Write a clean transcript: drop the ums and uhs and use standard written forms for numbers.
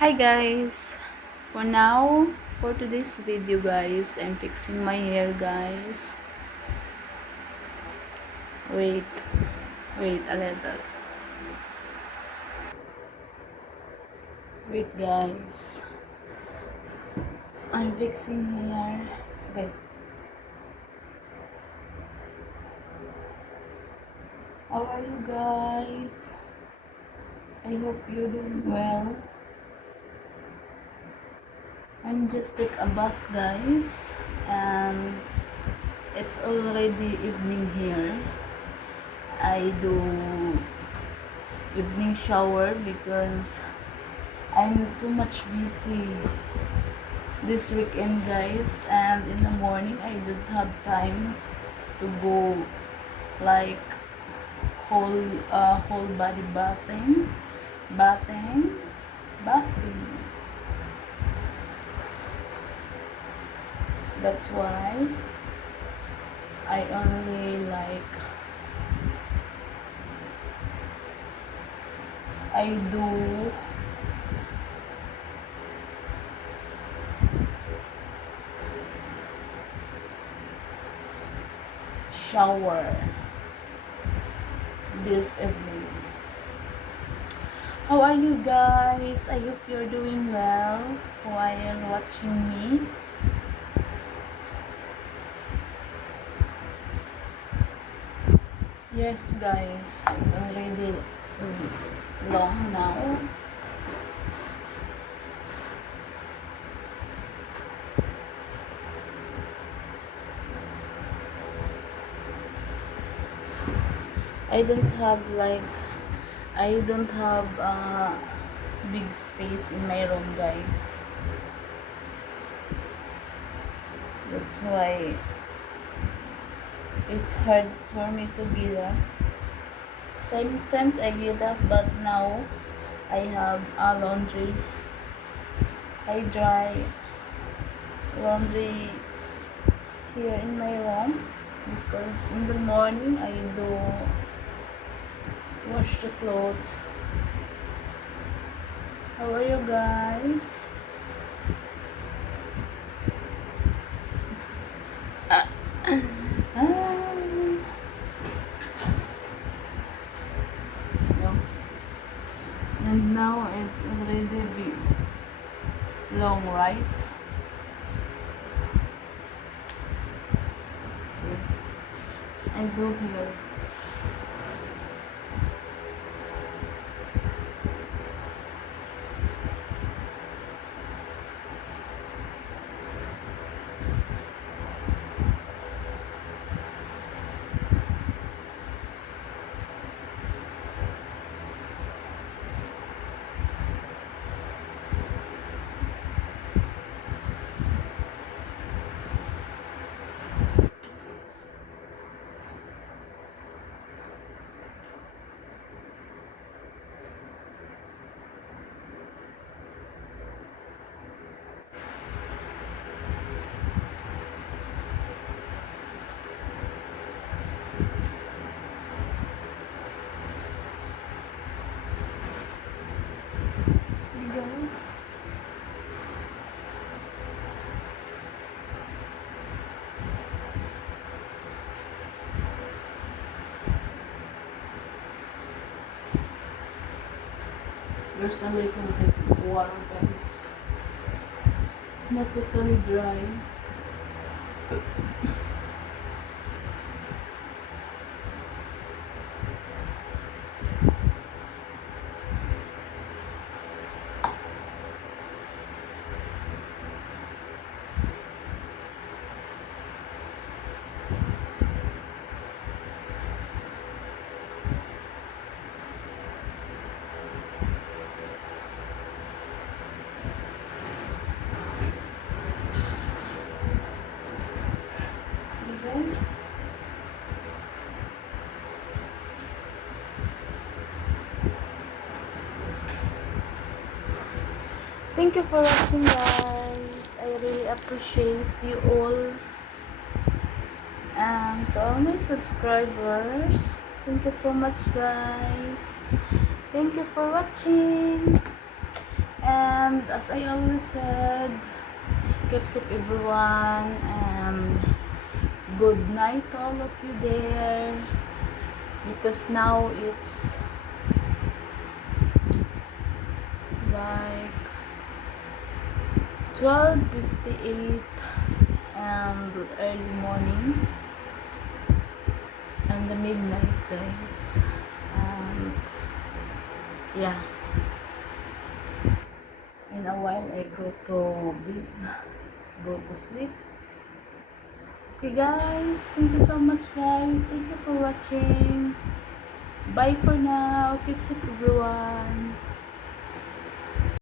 Hi guys, for now, for today's video guys, I'm fixing my hair guys. Wait, wait a little. Wait guys, I'm fixing hair. Okay, how are you guys? I hope you're doing well. I'm just take a bath guys, and it's already evening here. I do evening shower because I'm too much busy this weekend guys, and in the morning I don't have time to go like whole body bathing bathing. That's why I only like I do shower this evening. How are you guys? I hope you're doing well while watching me. Yes guys, it's already long now. I don't have like I don't have big space in my room guys. That's why it's hard for me to get up. Sometimes I get up, but now I have a laundry. I dry laundry here in my room because in the morning I do wash the clothes. How are you guys? Ah. No. And now it's already big, long, right? I do here. See guys? There's a little bit of water guys. It's not totally dry. See guys? Thank you for watching guys. I really appreciate you all, and to all my subscribers, thank you so much guys. Thank you for watching, And as I always said, keep safe everyone, and good night to all of you there, because now it's like 12:58 and early morning and the midnight, guys. And yeah, in a while I go to bed, go to sleep. Okay guys, thank you so much guys. Thank you for watching. Bye for now. Keep safe everyone.